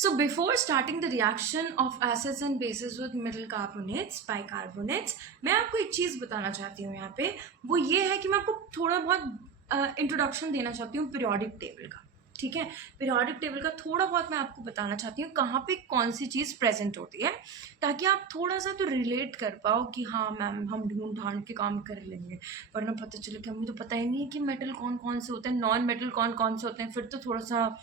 So before starting the reaction of acids and bases with metal carbonates, bicarbonates, मैं आपको एक चीज़ बताना चाहती हूँ यहाँ पे, वो ये है कि मैं आपको थोड़ा बहुत इंट्रोडक्शन देना चाहती हूँ पीरियोडिक टेबल का। ठीक है, पीरियोडिक टेबल का थोड़ा बहुत मैं आपको बताना चाहती हूँ कहाँ पे कौन सी चीज़ प्रेजेंट होती है, ताकि आप थोड़ा सा तो रिलेट कर पाओ कि हाँ मैम हम ढूंढ ढांड के काम कर लेंगे, वरना पता चले कि हमें तो पता ही नहीं है कि मेटल कौन कौन से होते हैं, नॉन मेटल कौन कौन से होते हैं, फिर तो थोड़ा सा।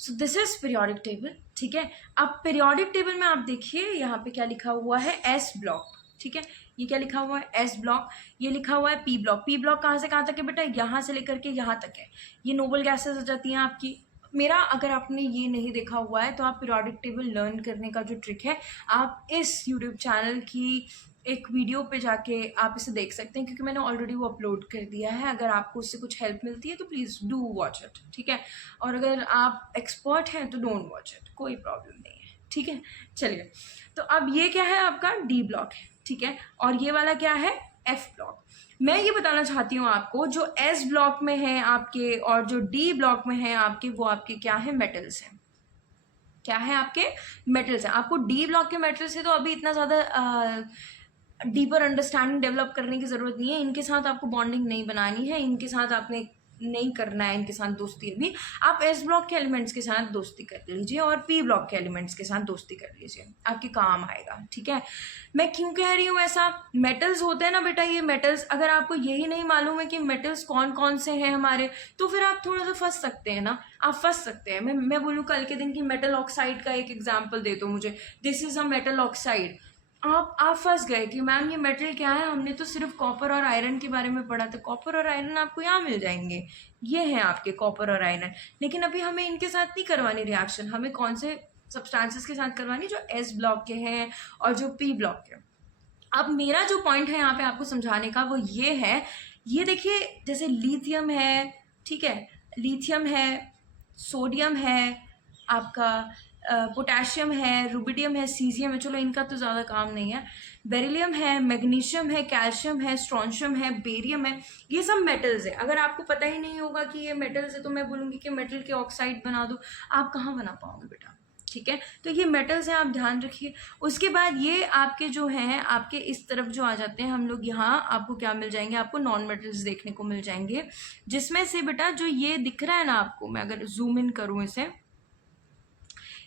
So this is periodic table. ठीक है, अब पीरियोडिक टेबल में आप देखिए यहाँ पे क्या लिखा हुआ है, एस ब्लॉक। ठीक है, ये क्या लिखा हुआ है, एस ब्लॉक। ये लिखा हुआ है पी ब्लॉक। पी ब्लॉक कहाँ से कहाँ तक है बेटा, यहाँ से लेकर के यहाँ तक है। ये नोबल गैसेस हो जाती हैं आपकी। मेरा अगर आपने ये नहीं देखा हुआ है तो आप पीरियोडिक टेबल लर्न करने का जो ट्रिक है, आप इस यूट्यूब चैनल की एक वीडियो पे जाके आप इसे देख सकते हैं, क्योंकि मैंने ऑलरेडी वो अपलोड कर दिया है। अगर आपको उससे कुछ हेल्प मिलती है तो प्लीज़ डू वॉच इट। ठीक है, और अगर आप एक्सपर्ट हैं तो डोंट वॉच इट, कोई प्रॉब्लम नहीं है। ठीक है, चलिए, तो अब ये क्या है, आपका डी ब्लॉक है। ठीक है, और ये वाला क्या है, एफ ब्लॉक। मैं ये बताना चाहती हूँ आपको, जो एस ब्लॉक में है आपके और जो डी ब्लॉक में है आपके, वो आपके क्या है, मेटल्स हैं। क्या है, आपके मेटल्स हैं। आपको डी ब्लॉक के मेटल्स से तो अभी इतना ज़्यादा डीपर अंडरस्टैंडिंग डेवलप करने की ज़रूरत नहीं है। इनके साथ आपको बॉन्डिंग नहीं बनानी है, इनके साथ आपने नहीं करना है इनके साथ दोस्ती। अभी आप एस ब्लॉक के एलिमेंट्स के साथ दोस्ती कर लीजिए और पी ब्लॉक के एलिमेंट्स के साथ दोस्ती कर लीजिए, आपके काम आएगा। ठीक है, मैं क्यों कह रही हूँ ऐसा, मेटल्स होते हैं ना बेटा, ये मेटल्स अगर आपको यही नहीं मालूम है कि मेटल्स कौन कौन से हैं हमारे, तो फिर आप थोड़ा सा फंस सकते हैं ना, आप फंस सकते हैं। मैं बोलूँ कल के दिन की मेटल ऑक्साइड का एक एग्जाम्पल दे दो मुझे, this is a metal oxide. आप फंस गए कि मैम ये मेटल क्या है, हमने तो सिर्फ कॉपर और आयरन के बारे में पढ़ा था। कॉपर और आयरन आपको यहाँ मिल जाएंगे, ये हैं आपके कॉपर और आयरन। लेकिन अभी हमें इनके साथ नहीं करवानी रिएक्शन, हमें कौन से सब्सटेंसेस के साथ करवानी, जो एस ब्लॉक के हैं और जो पी ब्लॉक के। अब मेरा जो पॉइंट है यहाँ पे आपको समझाने का, वो ये है, ये देखिए जैसे लिथियम है, ठीक है, लिथियम है, सोडियम है, आपका पोटेशियम है, रुबिडियम है, सीजियम है, चलो इनका तो ज़्यादा काम नहीं है, बेरिलियम है, मैग्नीशियम है, कैल्शियम है, स्ट्रॉन्शियम है, बेरियम है, ये सब मेटल्स है। अगर आपको पता ही नहीं होगा कि ये मेटल्स है तो मैं बोलूँगी कि मेटल के ऑक्साइड बना दो, आप कहाँ बना पाओगे बेटा। ठीक है, तो ये मेटल्स हैं, आप ध्यान रखिए। उसके बाद ये आपके जो हैं, आपके इस तरफ जो आ जाते हैं हम लोग, यहाँ आपको क्या मिल जाएंगे, आपको नॉन मेटल्स देखने को मिल जाएंगे, जिसमें से बेटा जो ये दिख रहा है ना आपको, मैं अगर जूम इन करूँ इसे,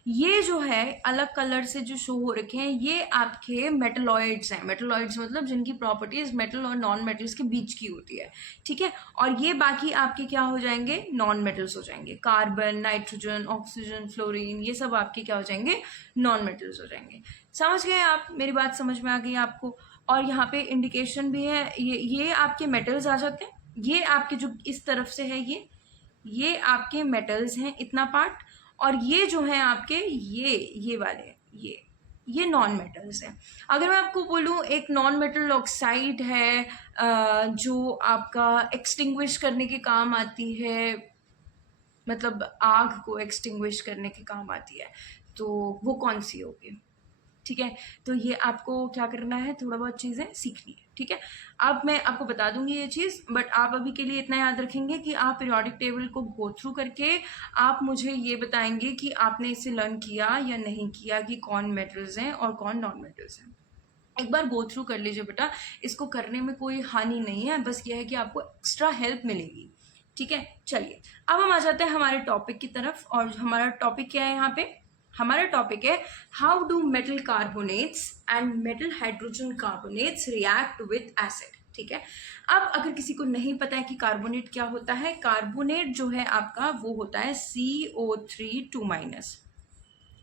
ये जो है अलग कलर से जो शो हो रखे हैं, ये आपके मेटलॉइड्स हैं। मेटलॉइड्स मतलब जिनकी प्रॉपर्टीज मेटल और नॉन मेटल्स के बीच की होती है। ठीक है, और ये बाकी आपके क्या हो जाएंगे, नॉन मेटल्स हो जाएंगे। कार्बन, नाइट्रोजन, ऑक्सीजन, फ्लोरीन, ये सब आपके क्या हो जाएंगे, नॉन मेटल्स हो जाएंगे। समझ गए आप, मेरी बात समझ में आ गई आपको। और यहाँ पे इंडिकेशन भी है, ये आपके मेटल्स आ जाते हैं। ये आपके जो इस तरफ से है, ये आपके मेटल्स हैं, इतना पार्ट। और ये जो है आपके ये वाले, ये नॉन मेटल्स हैं। अगर मैं आपको बोलूँ एक नॉन मेटल ऑक्साइड है जो आपका एक्सटिंग्विश करने के काम आती है, मतलब आग को एक्सटिंग्विश करने के काम आती है, तो वो कौन सी होगी। ठीक है, तो ये आपको क्या करना है, थोड़ा बहुत चीज़ें सीखनी है। ठीक है, अब मैं आपको बता दूंगी ये चीज़, बट आप अभी के लिए इतना याद रखेंगे कि आप पीरियोडिक टेबल को गो थ्रू करके आप मुझे ये बताएंगे कि आपने इसे लर्न किया या नहीं किया, कि कौन मेटल्स हैं और कौन नॉन मेटल्स हैं। एक बार गो थ्रू कर लीजिए बेटा, इसको करने में कोई हानि नहीं है, बस ये है कि आपको एक्स्ट्रा हेल्प मिलेगी। ठीक है, चलिए अब हम आ जाते हैं हमारे टॉपिक की तरफ। और हमारा टॉपिक क्या है यहाँ पे, हमारा टॉपिक है how do metal carbonates and metal hydrogen carbonates react with acid. ठीक है, अब अगर किसी को नहीं पता है कि कार्बोनेट क्या होता है, कार्बोनेट जो है आपका वो होता है CO3 2-,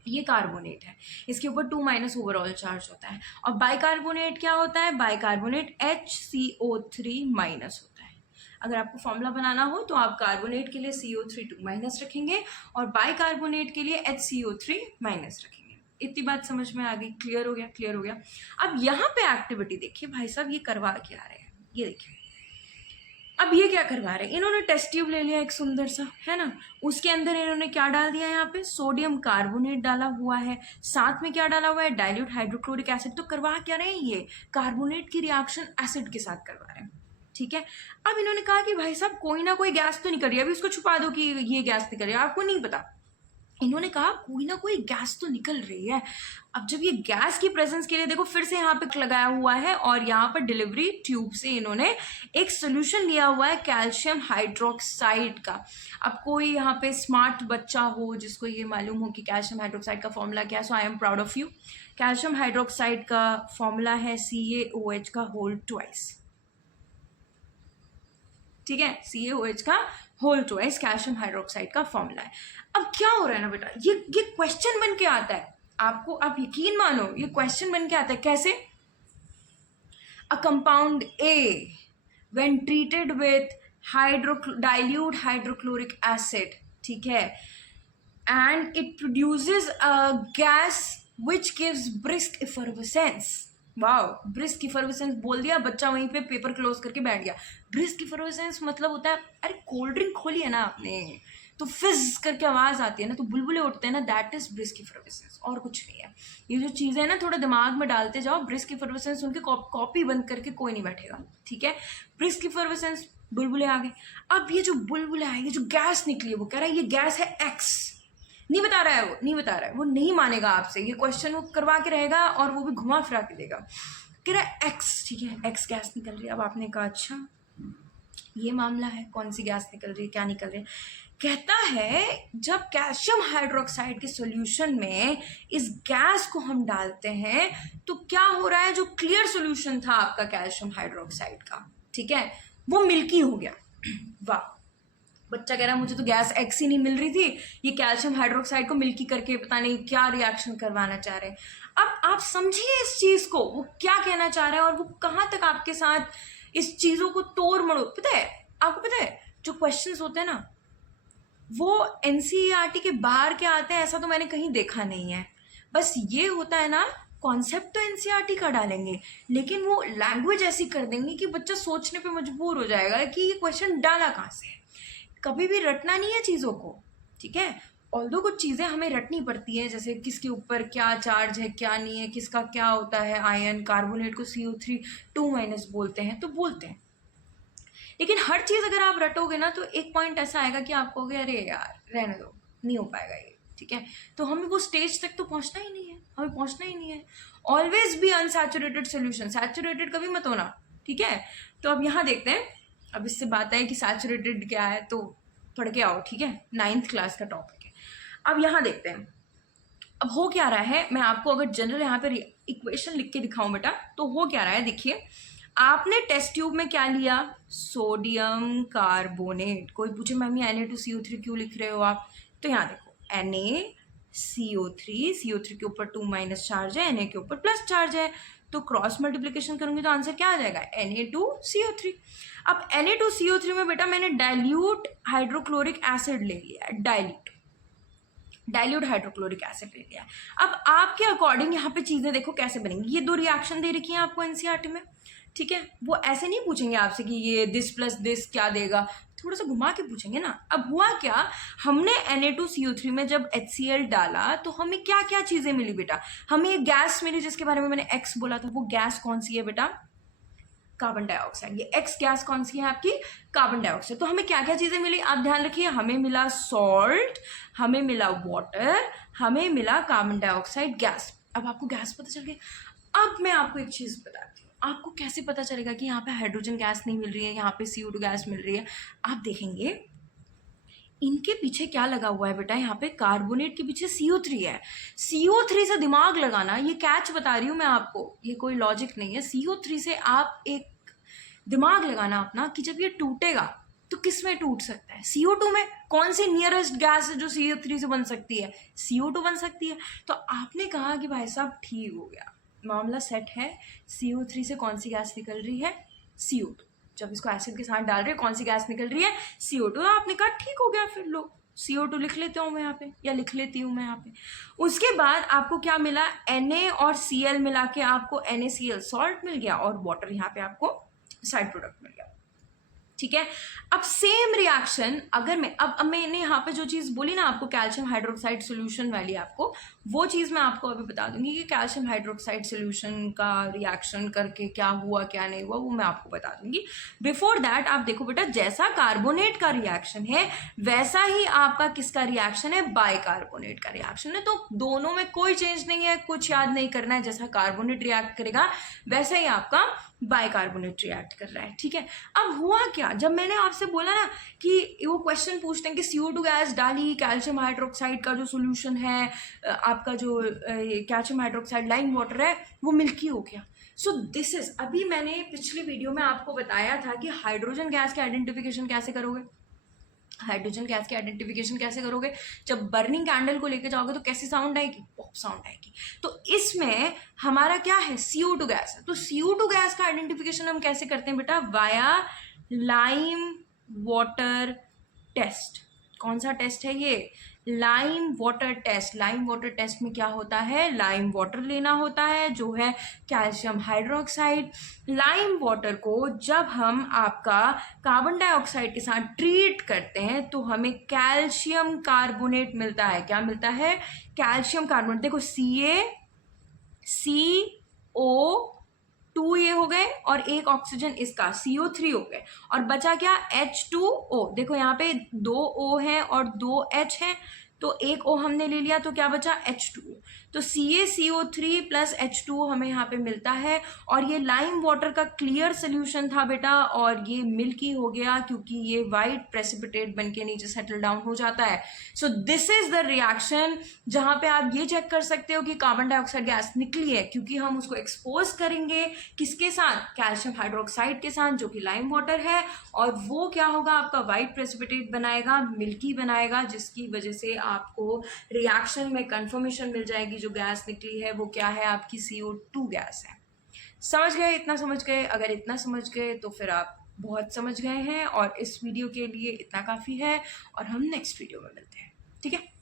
ये कार्बोनेट है, इसके ऊपर 2- ओवरऑल चार्ज होता है। और बाइकार्बोनेट क्या होता है, बाइकार्बोनेट HCO3- होता है। अगर आपको फॉर्मूला बनाना हो तो आप कार्बोनेट के लिए CO3 2- रखेंगे और बाइकार्बोनेट के लिए HCO3- रखेंगे। इतनी बात समझ में आ गई, क्लियर हो गया, क्लियर हो गया। अब यहाँ पे एक्टिविटी देखिए भाई साहब, ये करवा के आ रहे हैं, ये देखिए। अब ये क्या करवा रहे हैं, इन्होंने टेस्ट ट्यूब ले लिया एक सुंदर सा, है ना, उसके अंदर इन्होंने क्या डाल दिया, यहाँ पे सोडियम कार्बोनेट डाला हुआ है, साथ में क्या डाला हुआ है, डाइल्यूट हाइड्रोक्लोरिक एसिड। तो करवा क्या रहे हैं, ये कार्बोनेट की रिएक्शन एसिड के साथ करवा रहे हैं। ठीक है, अब इन्होंने कहा कि भाई साहब कोई ना कोई गैस तो निकल रही है, अभी उसको छुपा दो कि ये गैस निकल रही है, आपको नहीं पता। इन्होंने कहा कोई ना कोई गैस तो निकल रही है। अब जब ये गैस की प्रेजेंस के लिए देखो फिर से यहाँ पे लगाया हुआ है और यहाँ पर डिलीवरी ट्यूब से इन्होंने एक सोल्यूशन लिया हुआ है कैल्शियम हाइड्रोक्साइड का। अब कोई यहाँ पे स्मार्ट बच्चा हो जिसको ये मालूम हो कि कैल्शियम हाइड्रोक्साइड का फॉर्मूला क्या है, so I am proud of you. Calcium hydroxide का फॉर्मूला है CaOH का होल ट्वाइस, ठीक है, CaOH का होल ट्वाइस कैल्शियम हाइड्रोक्साइड का फॉर्मूला है। अब क्या हो रहा है ना बेटा, ये क्वेश्चन बन के आता है आपको, आप यकीन मानो ये क्वेश्चन बन के आता है। कैसे? A compound A when treated with dilute hydrochloric acid, ठीक है, and it produces a gas which gives brisk effervescence. Wow, brisk effervescence बोल दिया, बच्चा वहीं पे पेपर क्लोज करके बैठ गया। ब्रिस्क इफर्वेसेंस मतलब होता है, अरे कोल्ड ड्रिंक खोली है ना आपने तो फिज करके आवाज आती है ना, तो बुलबुले उठते हैं ना, दैट इज ब्रिस्क इफर्वेसेंस, और कुछ नहीं है। ये जो चीजें हैं ना थोड़ा दिमाग में डालते जाओ, ब्रिस्क इफर्वेसेंस उनके कॉपी बंद करके कोई नहीं बैठेगा, ठीक है। ब्रिस्क इफर्वेसेंस, बुलबुले आ गए। अब ये जो बुलबुले आए, ये जो गैस निकली है, वो कह रहा है ये गैस है एक्स। नहीं बता रहा है, वो नहीं बता रहा है, वो नहीं मानेगा आपसे, ये क्वेश्चन वो करवा के रहेगा और वो भी घुमा फिरा के देगा। कह रहा है एक्स, ठीक है, एक्स गैस निकल रही है। अब आपने कहा अच्छा ये मामला है, कौन सी गैस निकल रही है, क्या निकल रही है? कहता है जब कैल्शियम हाइड्रोक्साइड के सॉल्यूशन में इस गैस को हम डालते हैं तो क्या हो रहा है, जो क्लियर सॉल्यूशन था आपका कैल्शियम हाइड्रोक्साइड का, ठीक है, वो मिल्की हो गया। वाह, बच्चा कह रहा है मुझे तो गैस एक्स ही नहीं मिल रही थी, ये कैल्शियम हाइड्रोक्साइड को मिल्की करके पता नहीं क्या रिएक्शन करवाना चाह रहे हैं। अब आप समझिए इस चीज को, वो क्या कहना चाह रहा है और वो कहाँ तक आपके साथ इस चीजों को तोड़ मड़ो। पता है आपको, पता है जो क्वेश्चंस होते हैं ना वो एनसीईआरटी के बाहर के आते हैं, ऐसा तो मैंने कहीं देखा नहीं है। बस ये होता है ना, कॉन्सेप्ट तो एनसीईआरटी का डालेंगे लेकिन वो लैंग्वेज ऐसी कर देंगे कि बच्चा सोचने पे मजबूर हो जाएगा कि ये क्वेश्चन डाला कहाँ से है। कभी भी रटना नहीं है चीज़ों को, ठीक है। ऑल्दो कुछ चीज़ें हमें रटनी पड़ती है, जैसे किसके ऊपर क्या चार्ज है, क्या नहीं है, किसका क्या होता है, आयन कार्बोनेट को CO3 2- बोलते हैं, तो बोलते हैं। लेकिन हर चीज़ अगर आप रटोगे ना तो एक पॉइंट ऐसा आएगा कि आप कहोगे अरे यार रहने दो, नहीं हो पाएगा ये, ठीक है। तो हमें वो स्टेज तक तो पहुंचना ही नहीं है, हमें पहुंचना ही नहीं है। Always be unsaturated solution, saturated कभी मत होना, ठीक है। तो अब यहाँ देखते हैं, अब इससे बात है कि सैचुरेटेड क्या है, तो पढ़ के आओ, ठीक है, 9th क्लास का टॉपिक है। अब यहाँ देखते हैं अब हो क्या रहा है। मैं आपको अगर जनरल यहाँ पे इक्वेशन लिख के दिखाऊं बेटा, तो हो क्या रहा है, देखिए आपने टेस्ट ट्यूब में क्या लिया, सोडियम कार्बोनेट। कोई पूछे मैम ये Na2CO3 क्यों लिख रहे हो आप, तो यहाँ देखो NaCO3 के ऊपर 2- चार्ज है, Na के ऊपर प्लस चार्ज है, तो क्रॉस मल्टीप्लिकेशन करूंगी तो आंसर क्या आ जाएगा, Na2CO3। अब Na2CO3 में बेटा मैंने डाइल्यूट हाइड्रोक्लोरिक एसिड ले लिया, डाइल्यूट हाइड्रोक्लोरिक एसिड ले लिया। अब आपके अकॉर्डिंग यहाँ पे चीजें देखो कैसे बनेंगी। ये दो रिएक्शन दे रखी है आपको एनसीईआरटी में, ठीक है। वो ऐसे नहीं पूछेंगे आपसे कि ये दिस प्लस दिस क्या देगा, थोड़ा सा घुमा के पूछेंगे ना। अब हुआ क्या, हमने Na2CO3 में जब HCl डाला तो हमें क्या क्या चीजें मिली बेटा, हमें एक गैस मिली जिसके बारे में मैंने एक्स बोला था। वो गैस कौन सी है बेटा, कार्बन डाइऑक्साइड। ये एक्स गैस कौन सी है आपकी, कार्बन डाइऑक्साइड। तो हमें क्या क्या चीजें मिली आप ध्यान रखिए, हमें मिला सॉल्ट, हमें मिला वाटर, हमें मिला कार्बन डाइऑक्साइड गैस। अब आपको गैस पता चल गई। अब मैं आपको एक चीज बताती हूँ, आपको कैसे पता चलेगा कि यहाँ पे हाइड्रोजन गैस नहीं मिल रही है, यहाँ पे CO2 गैस मिल रही है। आप देखेंगे इनके पीछे क्या लगा हुआ है बेटा, यहाँ पे कार्बोनेट के पीछे CO3 है। CO3 से दिमाग लगाना, ये कैच बता रही हूँ मैं आपको, ये कोई लॉजिक नहीं है। CO3 से आप एक दिमाग लगाना अपना कि जब ये टूटेगा तो किस में टूट सकता है, CO2 में। कौन सी नियरेस्ट गैस है जो CO3 से बन सकती है, CO2 बन सकती है। तो आपने कहा कि भाई साहब ठीक हो गया, मामला सेट है, CO3 से कौन सी गैस निकल रही है, CO2। जब इसको एसिड के साथ डाल रहे हैं कौन सी गैस निकल रही है, CO2। आपने कहा ठीक हो गया, फिर लो CO2 लिख लेता हूँ मैं यहाँ पे, या लिख लेती हूँ मैं यहाँ पे। उसके बाद आपको क्या मिला, Na और Cl मिला के आपको NaCl सॉल्ट मिल गया, और वाटर यहाँ पे आपको साइड प्रोडक्ट मिल गया। ठीक है। अब सेम रिएक्शन अगर मैं अब मैंने यहाँ पे जो चीज़ बोली ना आपको कैल्शियम हाइड्रोक्साइड सोल्यूशन वाली, आपको वो चीज़ मैं आपको अभी बता दूंगी कि कैल्शियम हाइड्रोक्साइड सोल्यूशन का रिएक्शन करके क्या हुआ क्या नहीं हुआ वो मैं आपको बता दूंगी। बिफोर दैट आप देखो बेटा, जैसा कार्बोनेट का रिएक्शन है वैसा ही आपका किसका रिएक्शन है, बाइकार्बोनेट का रिएक्शन है। तो दोनों में कोई चेंज नहीं है, कुछ याद नहीं करना है। जैसा कार्बोनेट रिएक्ट करेगा वैसा ही आपका बाइकार्बोनेट रिएक्ट कर रहा है, ठीक है। अब हुआ क्या, जब मैंने आपसे बोला ना कि वो क्वेश्चन पूछते हैं कि CO2 गैस डाली, कैल्शियम हाइड्रोक्साइड का जो सोल्यूशन है आपका जो कैल्शियम हाइड्रोक्साइड लाइम वाटर है वो मिल्की हो गया। सो दिस इज, अभी मैंने पिछली वीडियो में आपको बताया था कि हाइड्रोजन गैस का आइडेंटिफिकेशन कैसे करोगे। हाइड्रोजन गैस की आइडेंटिफिकेशन कैसे करोगे, जब बर्निंग कैंडल को लेकर जाओगे तो कैसी साउंड आएगी, पॉप साउंड आएगी। तो इसमें हमारा क्या है, CO2 गैस है। तो CO2 गैस का आइडेंटिफिकेशन हम कैसे करते हैं बेटा, वाया लाइम वाटर टेस्ट। कौन सा टेस्ट है ये, lime water test. Lime water test में क्या होता है, लाइम वाटर लेना होता है जो है कैल्शियम हाइड्रोक्साइड। लाइम वाटर को जब हम आपका कार्बन डाइऑक्साइड के साथ ट्रीट करते हैं तो हमें कैल्शियम कार्बोनेट मिलता है। क्या मिलता है, कैल्शियम कार्बोनेट। देखो CO2 ये हो गए और एक ऑक्सीजन इसका CO3 हो गए और बचा क्या, H2O। देखो यहाँ पे 2 O है और 2 H है, तो एक O हमने ले लिया तो क्या बचा, H2O। तो CaCO3 प्लस H2O हमें यहाँ पे मिलता है। और ये लाइम वाटर का क्लियर सोल्यूशन था बेटा और ये मिल्की हो गया क्योंकि ये वाइट प्रेसिपिटेट बन के नीचे सेटल डाउन हो जाता है। So this is the reaction जहाँ पे आप ये चेक कर सकते हो कि कार्बन डाइऑक्साइड गैस निकली है, क्योंकि हम उसको एक्सपोज करेंगे किसके साथ, कैल्शियम हाइड्रोक्साइड के साथ जो कि लाइम वाटर है, और वो क्या होगा, आपका वाइट प्रेसिपिटेट बनाएगा, मिल्की बनाएगा, जिसकी वजह से आपको रिएक्शन में कंफर्मेशन मिल जाएगी जो गैस निकली है वो क्या है, आपकी CO2 गैस है। समझ गए, इतना समझ गए? अगर इतना समझ गए तो फिर आप बहुत समझ गए हैं और इस वीडियो के लिए इतना काफ़ी है और हम नेक्स्ट वीडियो में मिलते हैं, ठीक है।